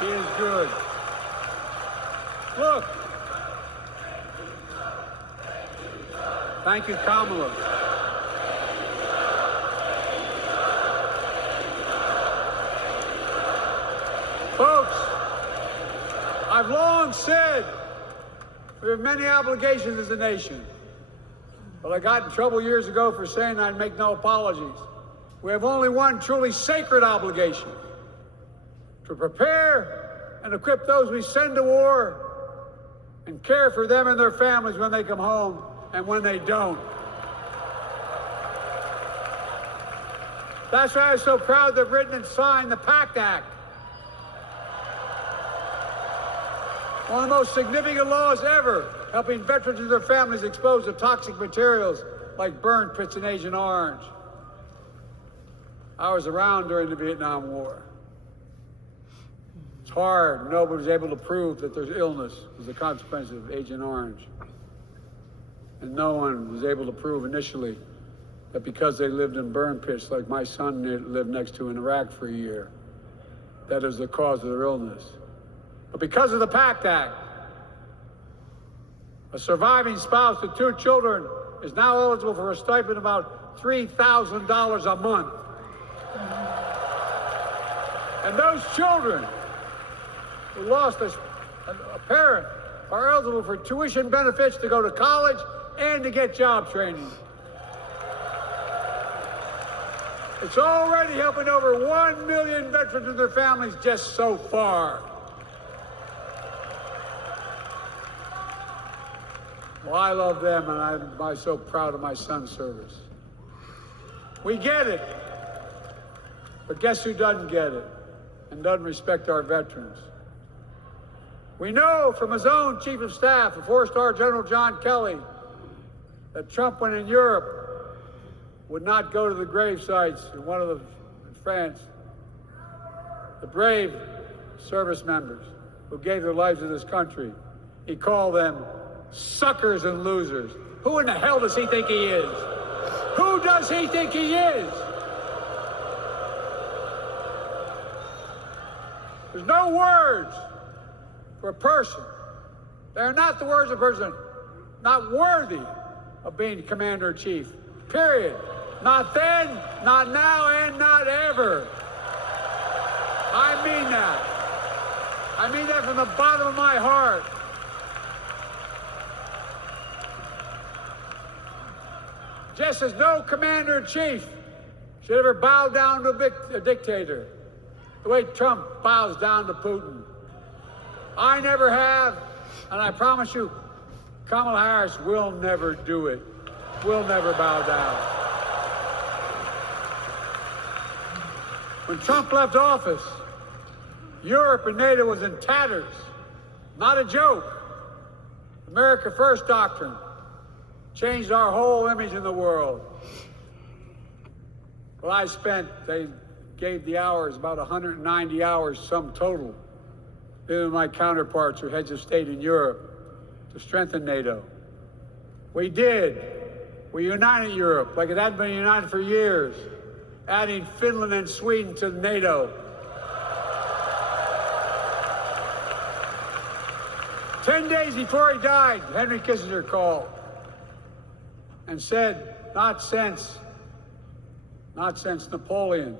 She is good. Look. Thank you, Kamala. Folks, I've long said we have many obligations as a nation, but I got in trouble years ago for saying I'd make no apologies. We have only one truly sacred obligation: to prepare and equip those we send to war and care for them and their families when they come home and when they don't. That's why I'm so proud to have written and signed the PACT Act, one of the most significant laws ever, helping veterans and their families exposed to toxic materials like burn pits in Agent Orange. I was around during the Vietnam War. It's hard. Nobody was able to prove that there's illness as a consequence of Agent Orange. And no one was able to prove initially that because they lived in burn pits like my son lived next to in Iraq for a year, that is the cause of their illness. But because of the PACT Act, a surviving spouse with 2 children is now eligible for a stipend of about $3,000 a month. And those children who lost a parent are eligible for tuition benefits to go to college and to get job training. It's already helping over 1 million veterans and their families just so far. Well, I love them, and I'm so proud of my son's service. We get it. But guess who doesn't get it and doesn't respect our veterans? We know from his own chief of staff, the 4-star General John Kelly, that Trump, when in Europe, would not go to the grave sites in France. The brave service members who gave their lives to this country. He called them suckers and losers. Who in the hell does he think he is? Who does he think he is? There's no words for a person. They are not the words of a person not worthy of being commander-in-chief. Period. Not then, not now, and not ever. I mean that. I mean that from the bottom of my heart. Just as no commander-in-chief should ever bow down to a dictator, the way Trump bows down to Putin. I never have, and I promise you, Kamala Harris will never do it. Will never bow down. When Trump left office, Europe and NATO was in tatters. Not a joke. America First doctrine changed our whole image in the world. Well, they gave the hours, about 190 hours sum total, than my counterparts or heads of state in Europe to strengthen NATO. We did. We united Europe like it hadn't been united for years, adding Finland and Sweden to NATO. 10 days before he died, Henry Kissinger called and said, not since Napoleon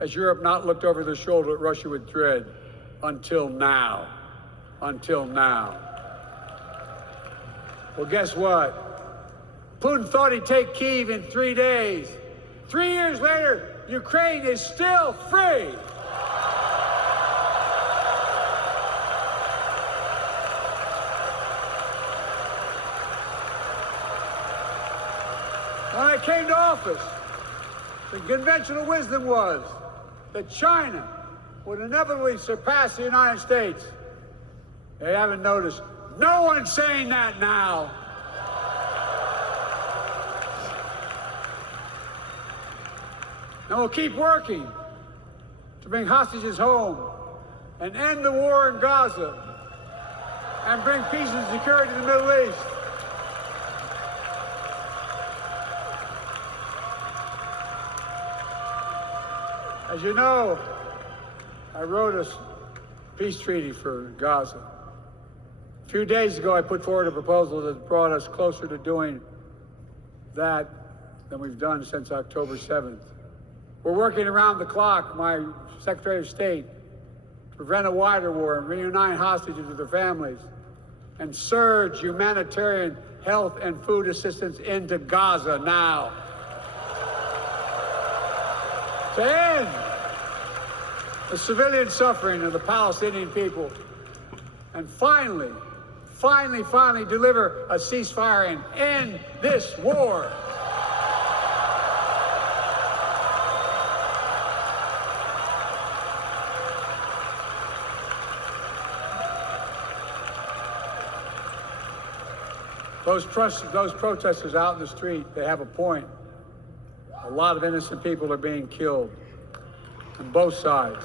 has Europe not looked over their shoulder at Russia with dread until now. Until now. Well, guess what? Putin thought he'd take Kyiv in 3 days. 3 years later, Ukraine is still free. When I came to office, the conventional wisdom was that China would inevitably surpass the United States. They haven't noticed. No one's saying that now. And we'll keep working to bring hostages home and end the war in Gaza and bring peace and security to the Middle East. As you know, I wrote peace treaty for Gaza. A few days ago, I put forward a proposal that brought us closer to doing that than we've done since October 7th. We're working around the clock, my Secretary of State, to prevent a wider war and reunite hostages with their families and surge humanitarian health and food assistance into Gaza now. To end the civilian suffering of the Palestinian people, and finally deliver a ceasefire and end this war. Those protesters out in the street, they have a point. A lot of innocent people are being killed on both sides.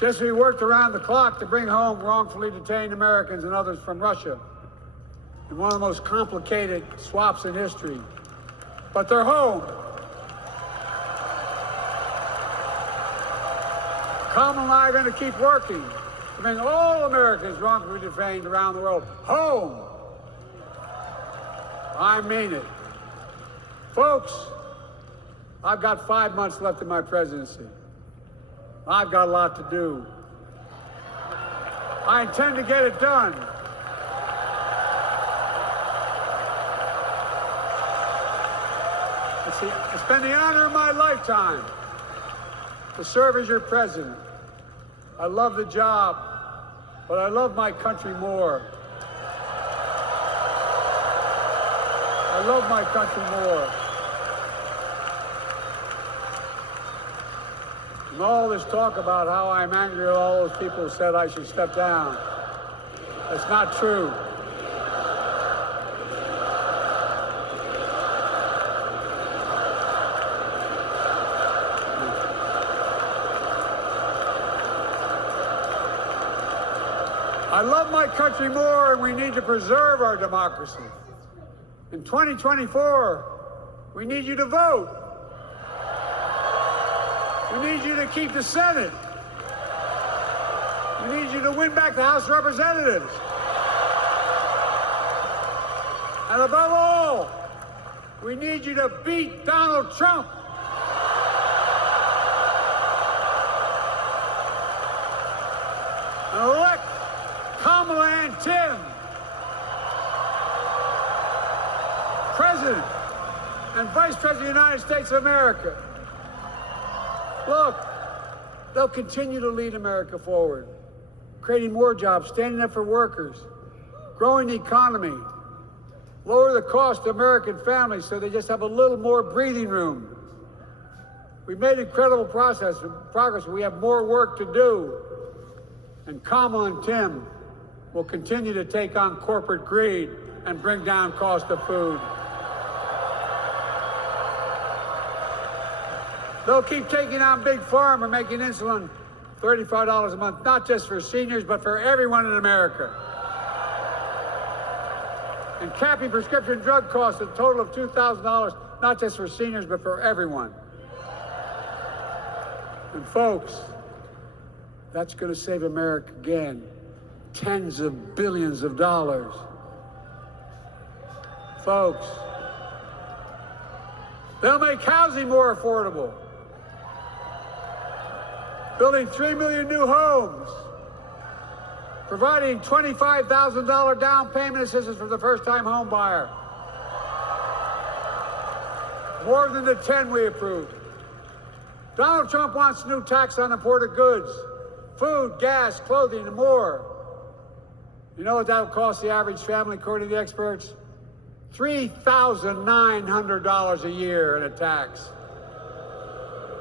Just as we worked around the clock to bring home wrongfully detained Americans and others from Russia in one of the most complicated swaps in history, but they're home. Kamala and I are going to keep working to bring all Americans wrongfully detained around the world home. I mean it. Folks, I've got 5 months left in my presidency. I've got a lot to do. I intend to get it done. It's been the honor of my lifetime to serve as your president. I love the job, but I love my country more. I love my country more. And all this talk about how I'm angry at all those people who said I should step down, that's not true. I love my country more, and we need to preserve our democracy. In 2024, we need you to vote. We need you to keep the Senate. We need you to win back the House of Representatives. And above all, we need you to beat Donald Trump. And elect Kamala and Tim President and Vice President of the United States of America. Look, they'll continue to lead America forward, creating more jobs, standing up for workers, growing the economy, lower the cost to American families so they just have a little more breathing room. We've made incredible progress, but we have more work to do. And Kamala and Tim will continue to take on corporate greed and bring down cost of food. They'll keep taking on Big Pharma, making insulin $35 a month, not just for seniors, but for everyone in America. And capping prescription drug costs at a total of $2,000, not just for seniors, but for everyone. And folks, that's going to save America again tens of billions of dollars. Folks, they'll make housing more affordable, building 3 million new homes, providing $25,000 down payment assistance for the first-time home buyer, more than the 10 we approved. Donald Trump wants a new tax on imported goods, food, gas, clothing, and more. You know what that will cost the average family, according to the experts? $3,900 a year in a tax.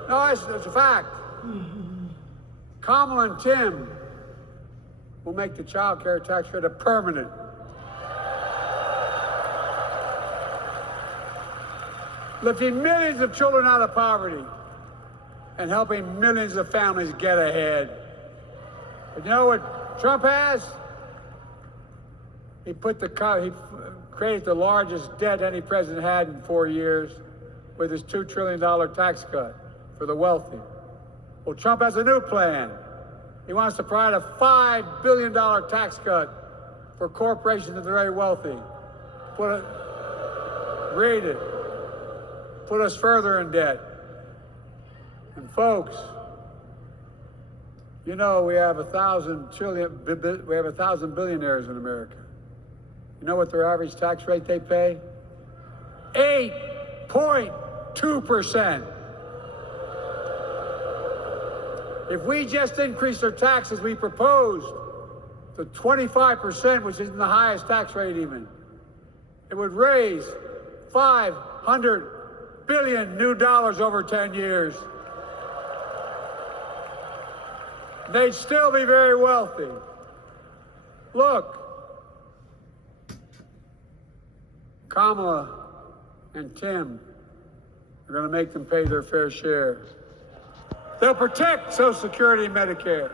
No, it's a fact. Kamala and Tim will make the child care tax credit permanent. Lifting millions of children out of poverty and helping millions of families get ahead. But you know what Trump has? He created the largest debt any president had in 4 years with his $2 trillion tax cut for the wealthy. Well, Trump has a new plan. He wants to provide a $5 billion tax cut for corporations and the very wealthy. Read it. Put us further in debt. And folks, you know we have 1,000 billionaires in America. You know what their average tax rate they pay? 8.2%. If we just increased our taxes, we proposed to 25%, which isn't the highest tax rate even, it would raise $500 billion new dollars over 10 years. They'd still be very wealthy. Look, Kamala and Tim are going to make them pay their fair share. They'll protect Social Security and Medicare.